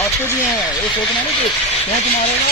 काटते भी हैं, वो सोचना नहीं कि क्या तुम्हारे ना।